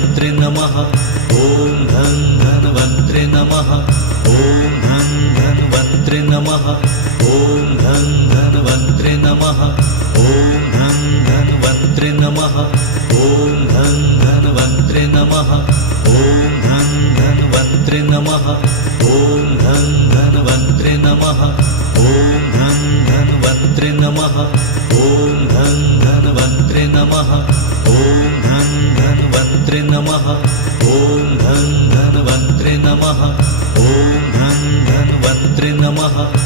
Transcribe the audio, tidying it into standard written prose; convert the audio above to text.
धन्वन्त्रे नमः। ॐ धन्वन्त्रे नमः। ॐ धन्वन्त्रे नमः। ॐ धन्वन्त्रे नमः। ॐ धन्वन्त्रे नमः। ॐ धन्वन्त्रे नमः। ॐ धन्वन्त्रे नमः। ॐ धन्वन्त्रे नमः। ॐ धन्वन्त्रे नमः। ॐ धन्वन्त्रे नमः। ॐ धन्वन्त्रे नमः। ॐ धन्वन्त्रे नमः। ॐ धन्वन्त्रे नमः।